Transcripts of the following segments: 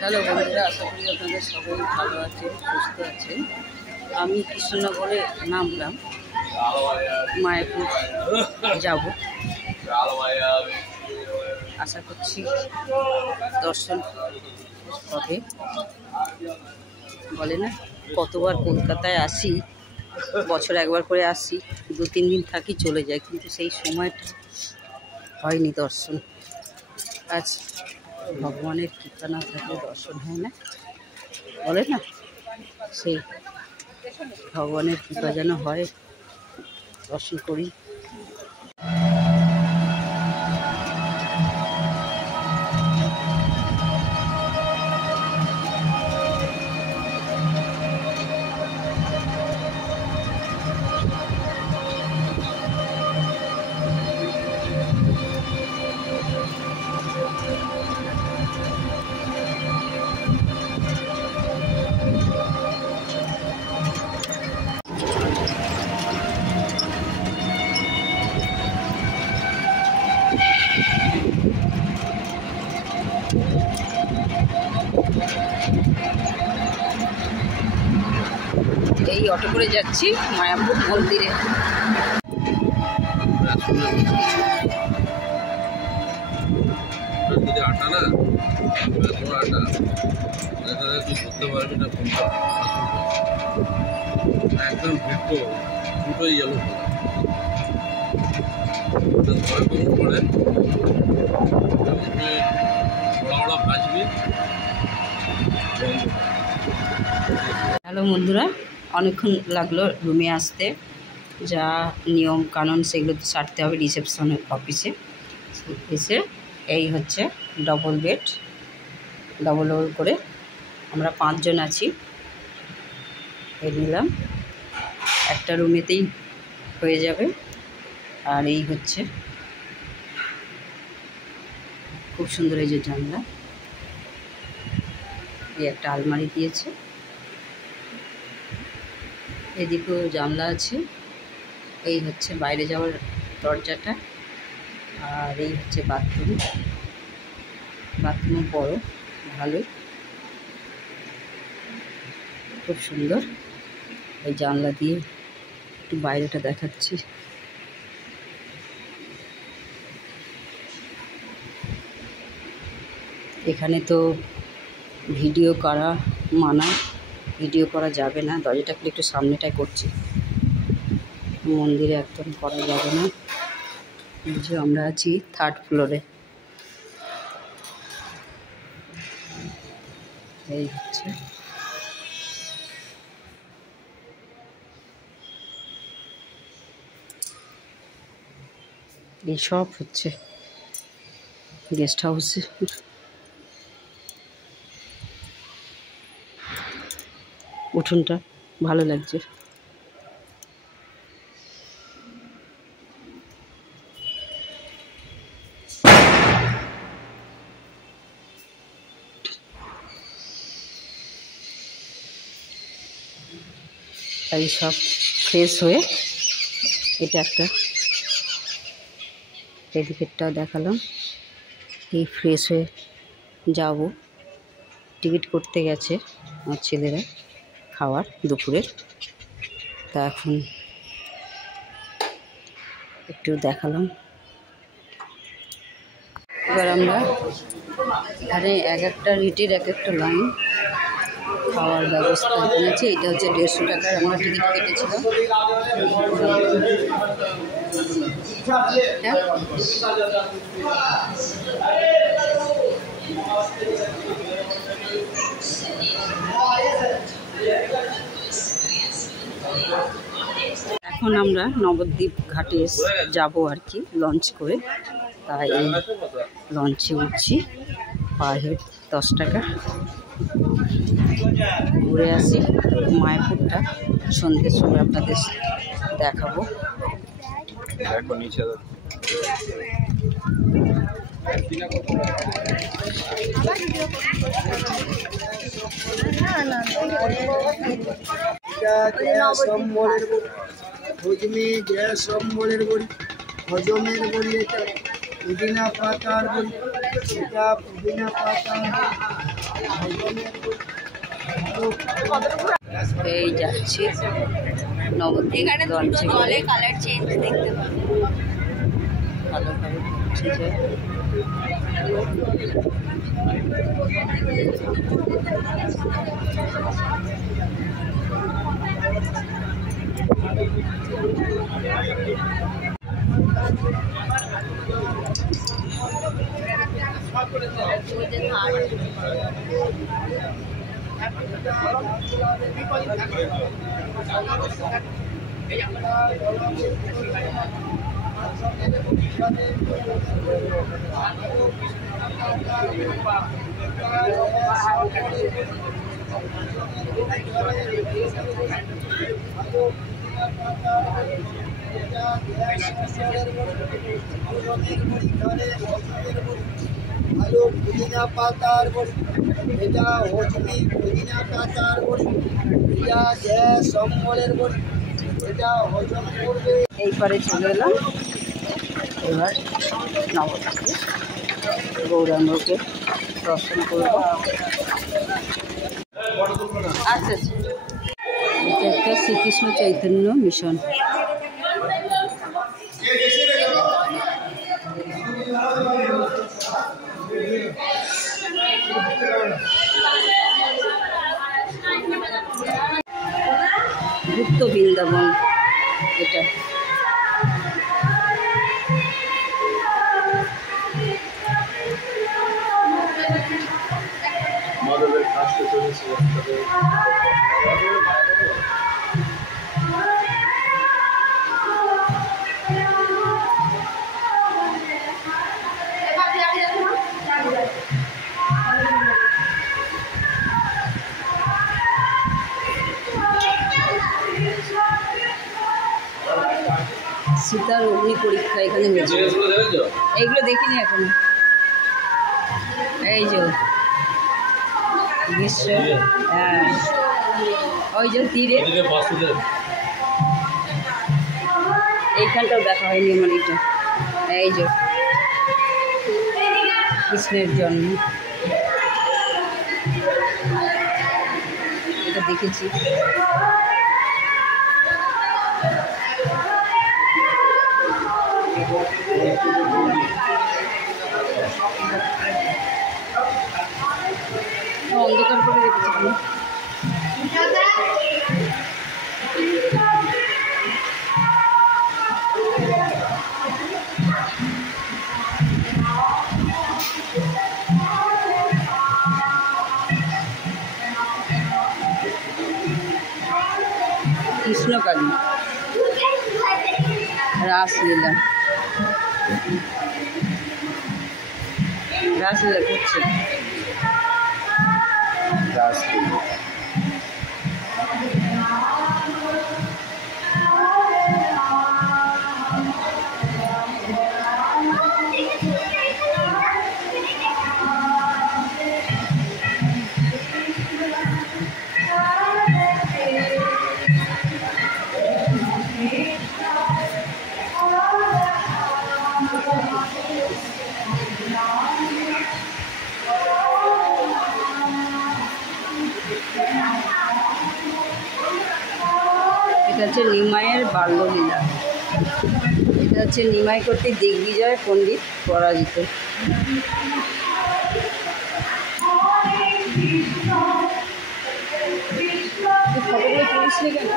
Hello বন্ধুরা, আশা করি আপনাদের সবাই ভালো আছেন, সুস্থ আছেন। আমি কৃষ্ণনগরে নামলাম, মায়াপুর যাব। আশা করছি দর্শন হবে। বলে না, কতবার কলকাতায় আসি, বছর একবার করে আসি, 2-3 দিন থাকি, চলে যায়, কিন্তু সেই সময়টা হয়নি দর্শন। আজ ভগবানের কৃপা না থাকলে দর্শন হয় না, বলে না, সেই ভগবানের কৃপা যেন হয়, দর্শন করি। এই অটো করে যাচ্ছি মায়াপুর মন্দিরে। আটা না আটা বুঝতে পারবি না কোনটা একদম ভিটো দুটোই গেল পড়ে বড় ভাজবি। হ্যালো বন্ধুরা, অনেকক্ষণ লাগলো রুমে আসতে। যা নিয়ম কানুন সেগুলো তো সারতে হবে রিসেপশন অফিসে এসে। এই হচ্ছে ডবল বেড, ডবল করে আমরা 5 জন আছি। এই নিলাম, একটা রুমেতেই হয়ে যাবে। আর এই হচ্ছে খুব সুন্দর এই যে জানলা, এই একটা আলমারি দিয়েছে, এদিকেও জানলা আছে। এই হচ্ছে বাইরে যাওয়ার দরজাটা, আর এই হচ্ছে বাথরুম। বাথরুম বড়, ভালোই, খুব সুন্দর। এই জানলা দিয়ে একটু বাইরেটা দেখাচ্ছি। এখানে তো ভিডিও করা মানা, ভিডিও করা যাবে না। দরজাটা একটু সামনেটাই করছি, মন্দিরে একদম করা যাবে না। যে আমরা আছি 3rd ফ্লোরে। এই হচ্ছে এই সব হচ্ছে গেস্ট হাউসে। উঠোনটা ভালো লাগছে। এই সব ফ্রেশ হয়ে, এটা একটা এদিকেরটা দেখালাম। এই ফ্রেশ হয়ে যাব, টিকিট করতে গেছে আমার ছেলেরা খাওয়ার দুপুরের। তা এখন একটু দেখালাম। এবার আমরা এখানে এক একটা রিটের এক একটা লাইন খাওয়ার ব্যবস্থা এখানে আছে। এটা হচ্ছে 150 টাকার আমরা টিকিট কেটেছিলাম। এখন আমরা নবদ্বীপ ঘাটে যাব আর কি, লঞ্চ করে। তাই এই লঞ্চে উঠছি, পার হেড 10 টাকা। ঘুরে আসি মায়াপুরটা, সন্ধ্যের সময় আপনাদের দেখাবো। হজমের বড়ি, এটা পুদিনা পাতার বড়ি, এটা পুদিনা পাতার এই যাচ্ছি নবদ্বীপ লঞ্চে করে কালার চেঞ্জ দেখতে পাবো। ভালোভাবে পৌঁছে যায়। আলু পুদিনা পাতার বড়ি, এটা হজমি পুদিনা পাতার বড়ি, এটা গ্যাস সম্বলের বড়ি, এটা হজম করবে। এইবারে চলে এলাম এবার নবদ্বীপে গৌরাঙ্গকে দর্শন করব। আচ্ছা আচ্ছা, এটা একটা শ্রীকৃষ্ণ চৈতন্য মিশন। গুপ্ত বৃন্দাবন এটা। সীতার অগ্নি পরীক্ষা এখানে হয়েছে। এইগুলো দেখিনি এখন। এই যে বিশ্ব, হ্যাঁ ওই যে তীরে এইখানটাও দেখা হয়নি আমার। এটা এই যে কৃষ্ণের জন্ম, এটা দেখেছি। অন্ধকার করে রেখেছি আমি। কৃষ্ণকালী রাসলীলা, রাসলীলা করছে। এটা হচ্ছে নিমাইয়ের বাল্যলীলা। এটা হচ্ছে নিমাই কর্তৃক দিগ্বিজয় পণ্ডিত পরাজিত। ফটোগুলো তুলিসনি কেন?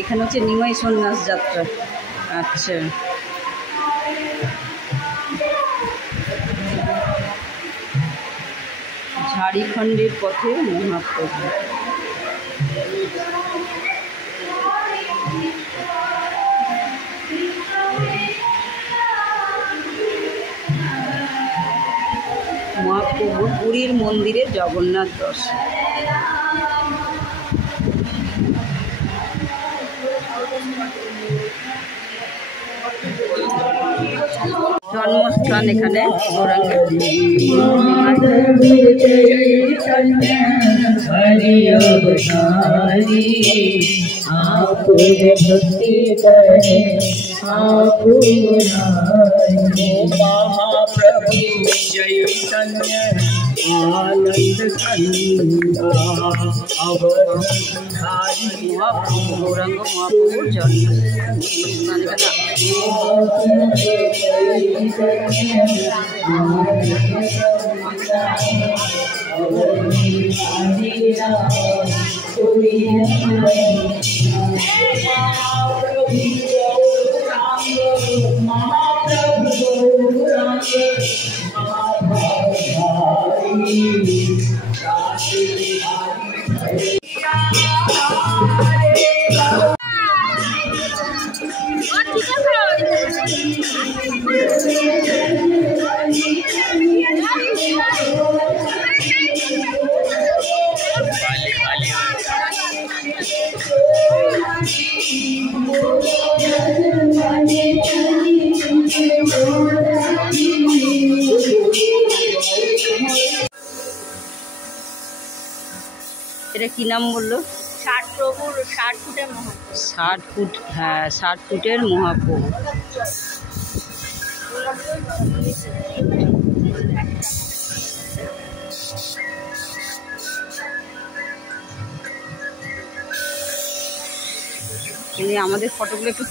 এখানে হচ্ছে নিমাই সন্ন্যাস যাত্রা। আচ্ছা, ঝাড়খণ্ডের পথে মহাপ্রভু। মহাপ্রভু পুরীর মন্দিরে জগন্নাথ দর্শন। জন্মস্থান এখানে গৌরাঙ্গের। महाप्रभु चैतन्य आनंद कंदा अवधारी गौरांग महाप्रभुर जन्म এটা কি নাম বললো? 60 প্রভুর 60 ফুটের মহাপ্রভু। 60 ফুট, হ্যাঁ 60 ফুটের মহাপ্রভু। আমাদের ফটোগুলো একটু